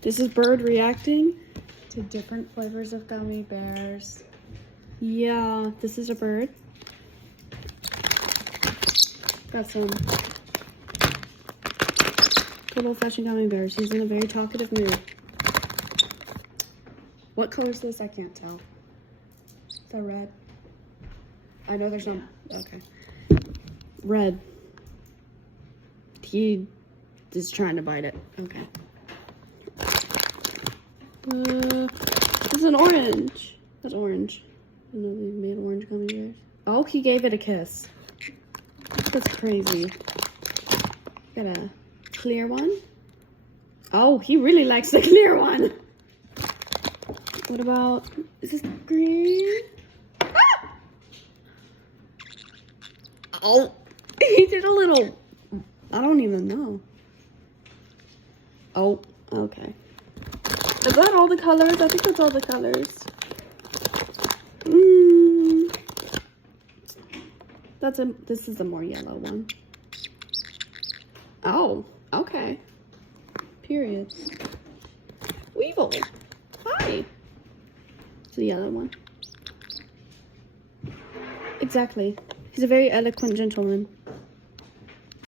This is Bird reacting. To different flavors of gummy bears. Yeah, this is a bird. Got some good old-fashioned gummy bears. He's in a very talkative mood. What color is this? I can't tell. Is that red? I know there's no... Okay. Red. He is trying to bite it. Okay. This is an orange. That's orange. I know they made orange gummy bears. Oh, he gave it a kiss. That's crazy. Got a clear one. Oh, he really likes the clear one. What about, is this green? Ah! Oh, he did a little, I don't even know. Oh, okay. Is that all the colors? I think that's all the colors. This is a more yellow one. Oh, okay. Periods. Weevil. Hi. It's a yellow one. Exactly. He's a very eloquent gentleman.